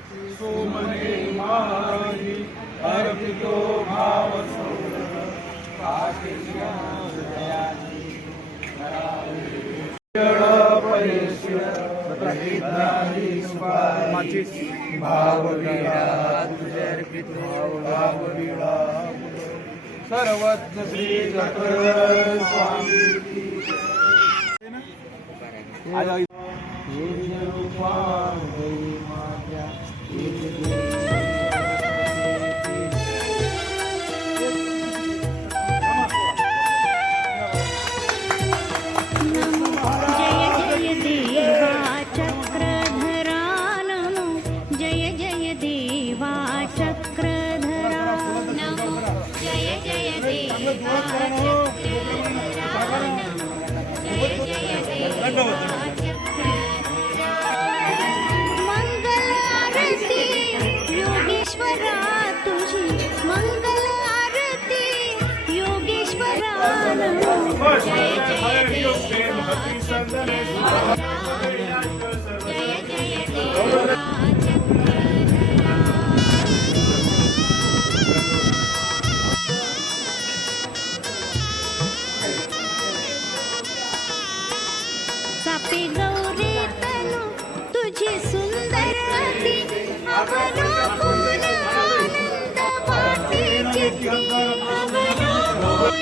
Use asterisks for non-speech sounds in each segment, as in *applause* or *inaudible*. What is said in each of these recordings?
सोमने माही अर्पितो भाव सर्वज्ञ श्री चक्र स्वामी जय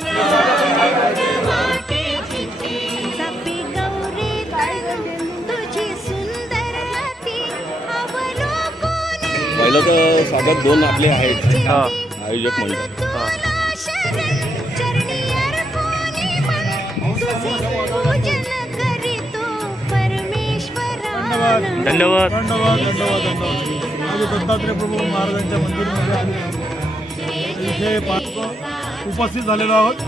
Yeah. पहिलं स्वागत दोन आपले आहेत. आयोजक मंडळ. धन्यवाद. धन्यवाद. धन्यवाद धन्यवाद आज दत्तात्रय प्रभू महाराजांच्या मंदिरामध्ये आले इथे पाच उपस्थित झालेलो आहोत.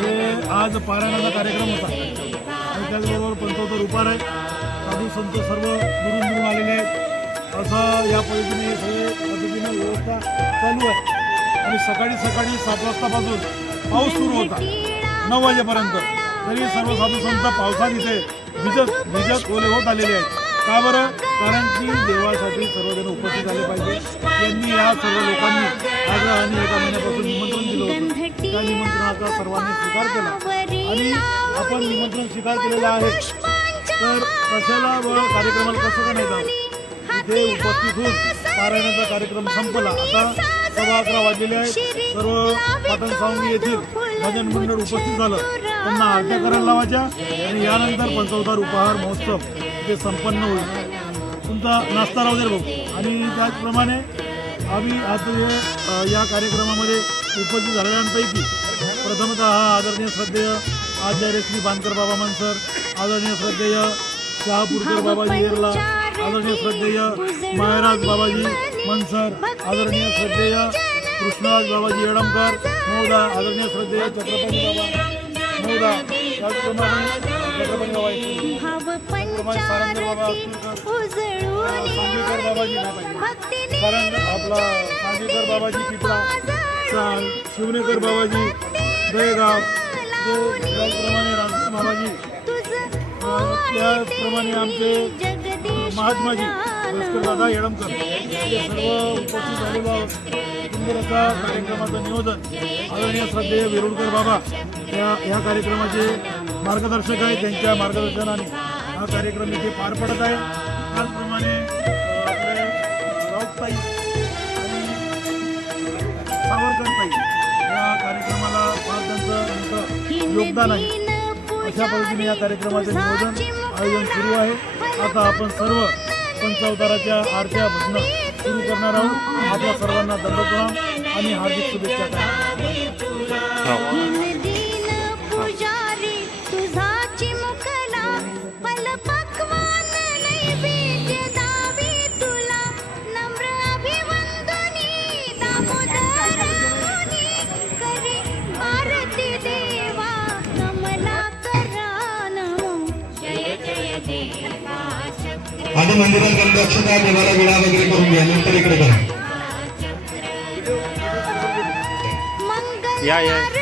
हे आज पारायणाचा कार्यक्रम होता. आणि त्याचबरोबर पंचोत्तर उपार आहे साधू संत सर्व दुरून दुरून आलेले आहेत. असं या पद्धतीने सगळे पद्धतीने व्यवस्था चालू आहे. आणि सकाळी सकाळी सात वाजतापासून पाऊस सुरू होता. नऊ वाजेपर्यंत. तरी सर्व साधू संत पावसात इथे भिजत भिजत ओले होत आलेले आहेत. का बरं? कारण की देवासाठी सर्वजण उपस्थित झाले पाहिजे. यांनी या सर्व लोकांनी आग्रहाने एका महिन्यापासून निमंत्रण दिलं होतं. त्या निमंत्रणाचा सर्वांनी स्वीकार केला. आणि आपण निमंत्रण स्वीकार केलेलं आहे. तर कशाला व कार्यक्रमाला कसं का नाही जाऊ? इथे उपस्थित होऊन पारायणाचा कार्यक्रम संपला. आता सव्वा अकरा वाजलेले आहेत. सर्व पाटण सावंगी येथील भजन मंडळ उपस्थित झालं. त्यांना आरत्या करायला लावायच्या आणि यानंतर पंचवतार उपहार महोत्सव ते संपन्न होईल. तुमचा नाश्ता राहू दे भाऊ. आणि त्याचप्रमाणे आम्ही आज या कार्यक्रमामध्ये उपस्थित झालेल्यांपैकी प्रथमतः हा आदरणीय श्रद्धेय आचार्य श्री बांदकर बाबा मनसर आदरणीय श्रद्धेय शहापूरकर बाबाजी येरला आदरणीय श्रद्धेय महाराज बाबाजी मनसर आदरणीय श्रद्धेय कृष्णराज बाबाजी येडमकर महोदा आदरणीय श्रद्धेय छत्रपती बाबा त्याचप्रमाणे छत्रपती असतील सांगेकर बाबाजी कारण आपला सांगेकर बाबाजी पिपळा चाल शिवनेकर बाबाजी दहेगाव ते त्याचप्रमाणे रामकृष्ण बाबाजी. त्याचप्रमाणे आमचे महात्माजी भास्कर दादा येळमकर हे सर्व उपस्थित झालेलो आहोत. सुंदर असा कार्यक्रमाचं नियोजन आदरणीय श्रद्धेय वेरुळकर बाबा या ह्या कार्यक्रमाचे मार्गदर्शक आहेत त्यांच्या मार्गदर्शनाने. हा कार्यक्रम इथे पार पडत आहे. त्याचप्रमाणे अं, आपले राऊतताई आणि सावरकरताई या कार्यक्रमाला फार त्यांचं योगदान आहे. अशा पद्धतीने या कार्यक्रमाचे नियोजन आयोजन सुरू आहे. आता आपण सर्व पंचावताराच्या आरत्या भजना सुरू करणार आहोत. आपल्या सर्वांना दंडप्रणाम आणि हार्दिक शुभेच्छा पुजारी तुझा चिमुकला पल मंदिरात गर्दी अक्षता देवाला विडा वगैरे करून घ्या नंतर इकडे करा मंगल या, या.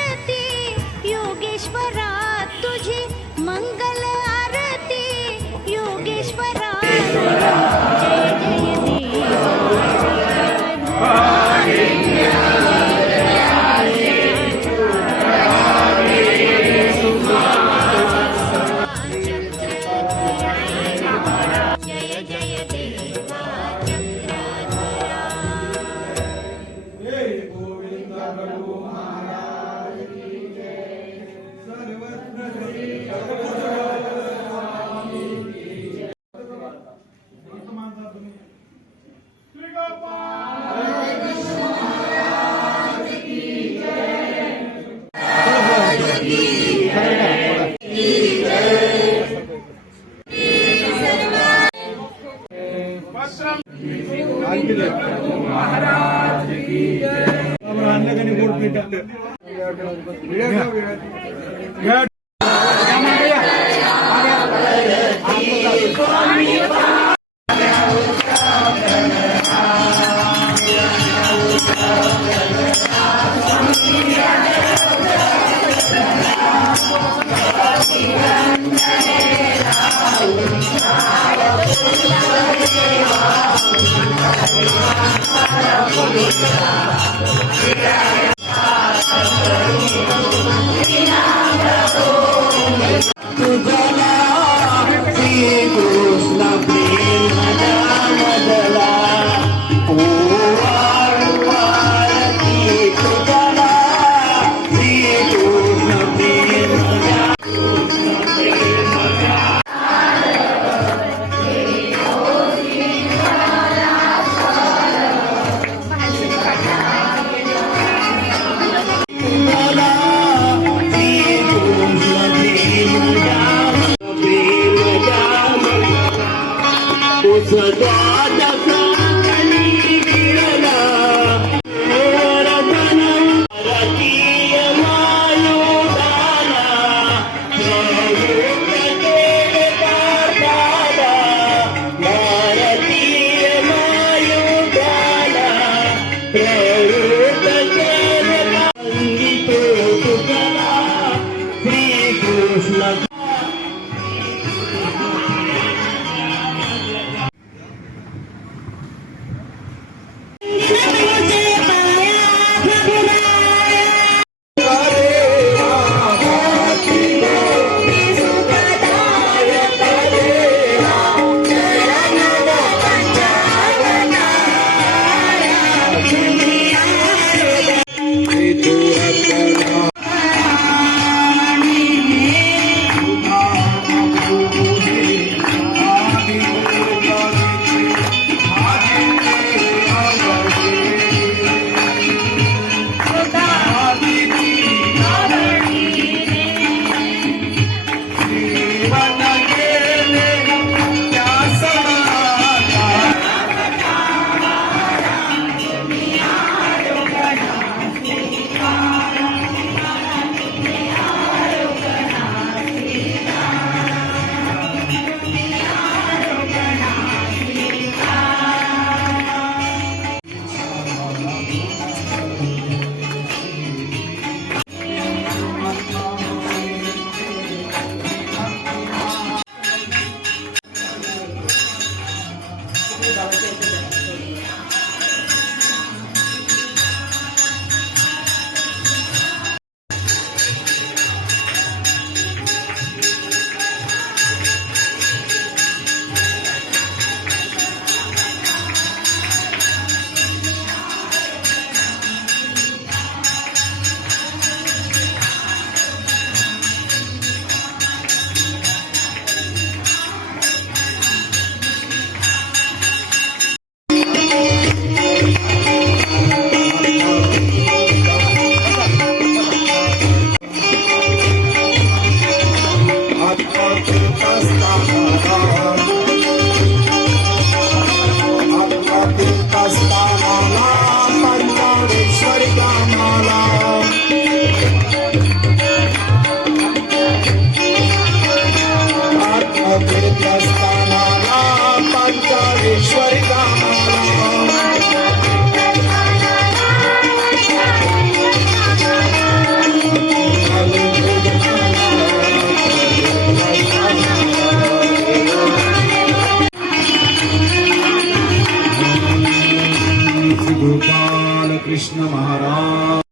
गोपाल कृष्ण महाराज।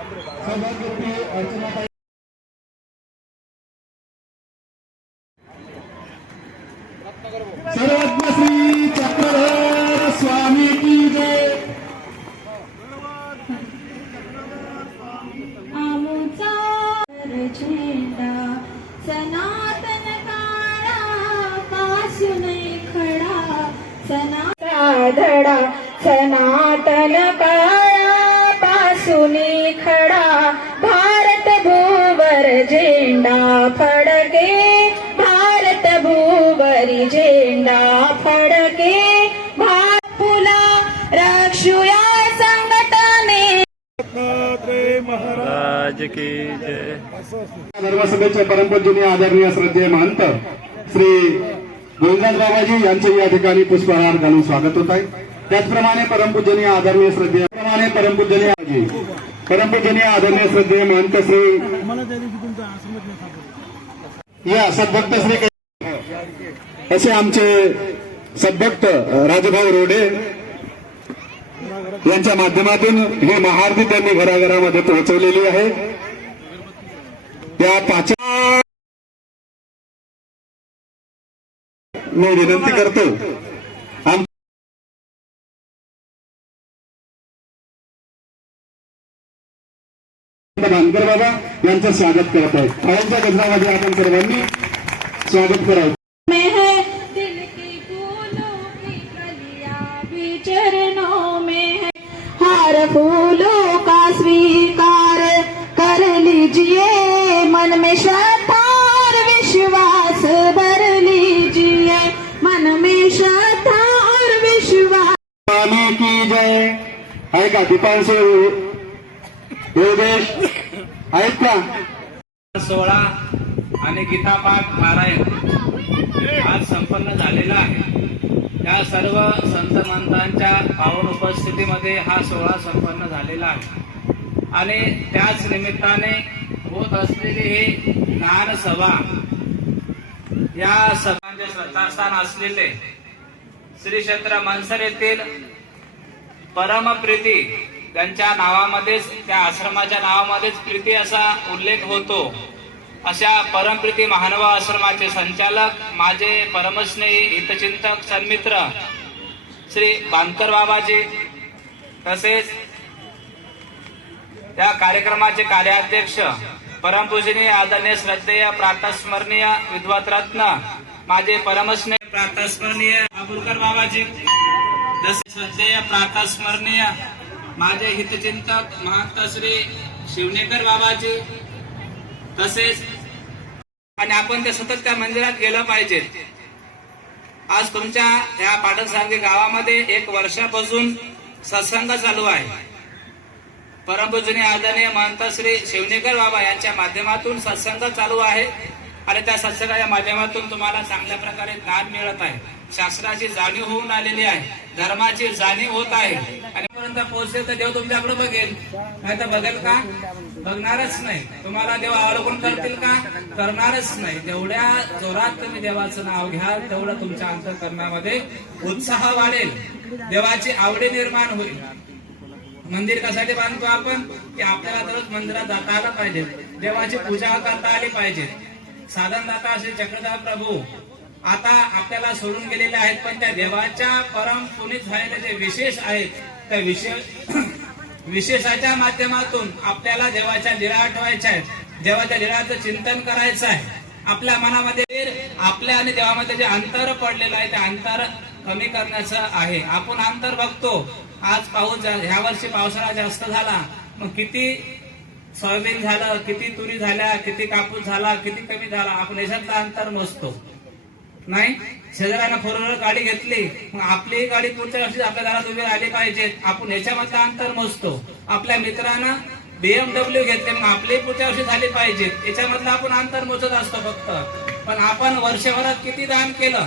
सभापती अर्चनाताई महाराज की जय। धर्मसभेचे परमपूजनीय आदरणीय श्रद्धेय महंत श्री गोविंदराज बाबाजी यांचे या ठिकाणी पुष्पहार घालून स्वागत होत आहे. त्याचप्रमाणे परमपूजनीय आदरणीय श्रद्धेय प्रमाणे परमपूजनीय आजी. परमपूजनीय आदरणीय श्रद्धेय महंत श्री या सद्भक्त श्री असे आमचे सद्भक्त राजभाऊ रोडे यांच्या माध्यमातून ही महाआरती त्यांनी घराघरामध्ये पोहोचवलेली आहे. त्या पाच मी विनंती करतो. आम- बाबा यांचं स्वागत करत आहे फळांच्या गजरामध्ये आपण सर्वांनी स्वागत करावं. में दिल की की हार फूलों का स्वीकार कर लीजिए मन में श्रद्धा और विश्वास भर लीजिए। मन में श्रद्धा और विश्वास। स्वामी की जय। आहे का दीपांशु? योगेश? आहेत का सोहळा आणि गीतापाठ पारायण आज संपन्न झालेला आहे. या सर्व संत मंतांच्या पावन उपस्थितीमध्ये हा सोहळा संपन्न झालेला आहे. आणि त्याच निमित्ताने होत असलेली ही ज्ञानसभा या सभांचे श्रद्धास्थान असलेले श्री क्षेत्र मनसर येथील परमप्रीती त्यांच्या नावामध्येच त्या आश्रमाच्या नावामध्येच प्रीती असा उल्लेख होतो. अशा परमप्रीती महानवा आश्रमाचे संचालक माझे परमस्नेही हितचिंतक सन्मित्र श्री बांकर बाबाजी तसेच त्या कार्यक्रमाचे कार्याध्यक्ष परमपूजनीय आदरणीय श्रद्धेय प्रातस्मरणीय विद्वतरत्न माझे परमस्नेह प्रातस्मरणीय अबुलकर बाबाजी जसे श्रद्धेय प्रातस्मरणीय माझे हितचिंतक महंत श्री शिवनेकर बाबाजी तसेच आणि आपण ते सतत त्या मंदिरात गेलं पाहिजे. आज तुमच्या या पाटणसारंगी गावामध्ये एक वर्षापासून सत्संग चालू आहे. परमपूजनीय आदरणीय महंत श्री शिवनेकर बाबा यांच्या माध्यमातून सत्संग चालू आहे आणि त्या सत्संगाच्या माध्यमातून तुम्हाला चांगल्या प्रकारे ज्ञान मिळत आहे. शास्त्राची जाणीव होऊन आलेली आहे. धर्माची जाणीव होत आहे. आणि पर्यंत पोहोचले तर देव तुमच्याकडे बघेल. नाही तर बघेल का? बघणारच नाही. तुम्हाला देव अवलंबून करतील का? करणारच नाही. जेवढ्या जोरात तुम्ही देवाचं नाव घ्याल तेवढं तुमच्या अंतकरणामध्ये उत्साह वाढेल. देवाची आवडी निर्माण होईल. मंदिर कशासाठी बांधतो आपण? की आपल्याला दररोज मंदिरात जाता आलं पाहिजे. देवाची पूजा करता आली पाहिजे. साधनदाता श्री चक्रधार प्रभू. आता आपल्याला सोडून गेलेले आहेत पण त्या देवाच्या परम पुनीत झालेले जे विशेष आहेत त्या विशेष *clears throat* विशेषाच्या माध्यमातून आपल्याला देवाच्या लिळा आठवायच्या आहेत. देवाच्या लिळाचं चिंतन करायचं आहे. आपल्या मनामध्ये आपल्या आणि देवामध्ये जे अंतर पडलेलं आहे ते अंतर कमी करण्याचं आहे. आपण अंतर बघतो. आज पाऊस ह्या वर्षी पावसाळा जास्त झाला. मग किती सोयाबीन झालं किती तुरी झाल्या किती कापूस झाला किती कमी झाला आपण याच्यातलं अंतर मोजतो. नाही? शेजाऱ्यानं फोर व्हीलर गाडी घेतली मग आपली गाडी पुढच्या वर्षी आपल्या दारात उभी राहिली पाहिजे. आपण याच्यामधलं अंतर मोजतो. आपल्या मित्रानं बीएमडब्ल्यू घेतले मग आपली पुढच्या वर्षी झाली पाहिजे. याच्यामधलं आपण अंतर मोजत असतो फक्त. पण आपण वर्षभरात किती दान केलं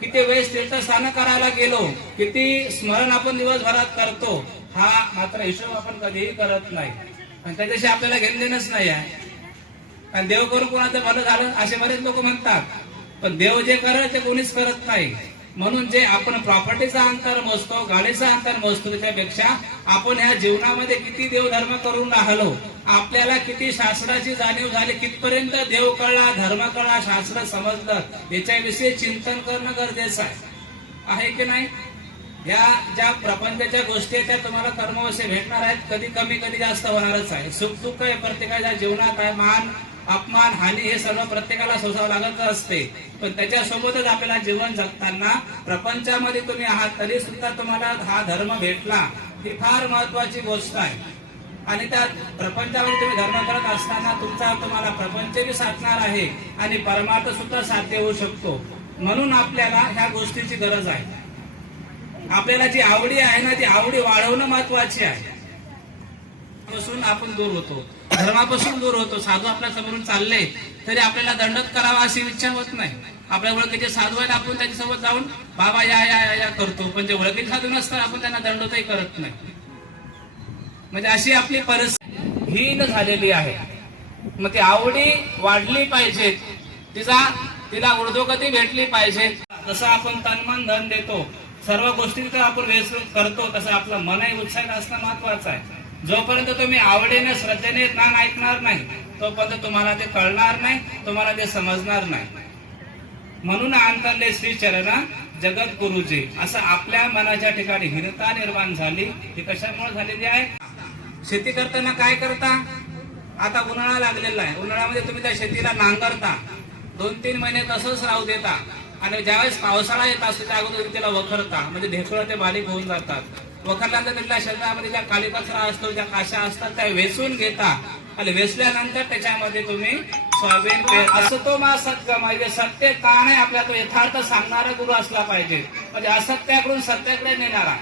किती वेळेस तीर्थस्थान करायला गेलो किती स्मरण आपण दिवसभरात करतो हा मात्र हिशोब आपण कधीही करत नाही. आणि त्याच्याशी आपल्याला घेणं देणंच नाही आहे. आणि देव करून कोणाचं भलं झालं असे बरेच लोक म्हणतात. पण देव जे करत ते कोणीच करत नाही. म्हणून जे आपण प्रॉपर्टीचा अंतर मोजतो गाडीचा अंतर मोजतो त्याच्यापेक्षा आपण ह्या जीवनामध्ये किती देवधर्म करून राहिलो आपल्याला किती शास्त्राची जाणीव झाली कितपर्यंत देव कळला धर्म कळला शास्त्र समजलं याच्याविषयी चिंतन करणं गरजेचं आहे. आहे की नाही? या ज्या प्रपंचाच्या गोष्टी आहेत त्या तुम्हाला कर्मवशी भेटणार आहेत. कधी कमी कधी जास्त होणारच आहे. सुख दुःख आहे प्रत्येकाच्या जीवनात आहे. मान अपमान हानी हे सर्व प्रत्येकाला सोसावं लागत असते. पण त्याच्यासोबतच आपल्याला जीवन जगताना प्रपंचामध्ये तुम्ही आहात तरी सुद्धा तुम्हाला हा धर्म भेटला ही फार महत्वाची गोष्ट आहे. आणि त्या प्रपंचामध्ये तुम्ही धर्म करत असताना तुमचा तुम्हाला प्रपंच बी साधणार आहे आणि परमार्थ सुद्धा साध्य होऊ शकतो. म्हणून आपल्याला ह्या गोष्टीची गरज आहे. आपल्याला जी आवडी आहे ना ती आवडी वाढवणं महत्वाची आहे. पासून आपण दूर होतो. धर्मापासून दूर होतो. साधू आपल्या समोरून चालले तरी आपल्याला दंडत करावा अशी इच्छा होत नाही. आपल्या ओळखीचे साधू आहेत आपण त्यांच्यासोबत जाऊन बाबा या या या, या करतो. पण जे ओळखीचे साधू नसतात आपण त्यांना दंडतही करत नाही. म्हणजे अशी आपली परिस्थिती हीन झालेली आहे. मग ती आवडी वाढली पाहिजे. तिचा तिला उर्धोगती भेटली पाहिजे. जसं आपण तनमन धन देतो सर्व गोष्टी तर आपण व्यवस्थित करतो तसं आपलं मनही उत्साहित असणं महत्वाचं आहे. जोपर्यंत तुम्ही आवडीने श्रद्धेने ज्ञान ऐकणार नाही तोपर्यंत तुम्हाला ते कळणार नाही तुम्हाला ते समजणार नाही. म्हणून अंतरले श्री चरण जगत गुरुजी असं आपल्या मनाच्या ठिकाणी हिरता निर्माण झाली. ही कशामुळे झालेली आहे? शेती करताना काय करता? आता उन्हाळा लागलेला आहे. उन्हाळ्यामध्ये तुम्ही त्या शेतीला नांगरता. दोन तीन महिने तसंच राहू देता. आणि ज्यावेळेस पावसाळा येत असतो त्या अगोदर तुम्ही त्याला वखरता. म्हणजे ढेकळं ते बारीक होऊन जातात. वखरल्यानंतर त्याच्या शरीरामध्ये ज्या कालीपत्रा असतो ज्या काशा असतात त्या वेचून घेता. आणि वेचल्यानंतर त्याच्यामध्ये तुम्ही सोयाबीन असं तो मा सत्य म्हणजे सत्य का नाही आपल्या तो यथार्थ सांगणारा गुरु असला पाहिजे. म्हणजे असत्याकडून सत्याकडे नेणारा.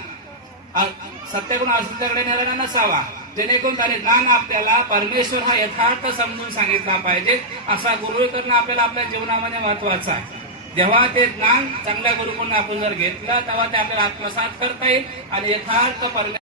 सत्याकडून असत्याकडे नेणारा नसावा. जेणेकरून त्याने ज्ञान आपल्याला परमेश्वर हा यथार्थ समजून सांगितला पाहिजे. असा गुरु करणं आपल्याला आपल्या जीवनामध्ये महत्त्वाचा आहे. जेव्हा ते ज्ञान चांगल्या गुरुकडून आपण जर घेतलं तेव्हा ते आपल्याला आत्मसात करता येईल आणि यथार्थ परमे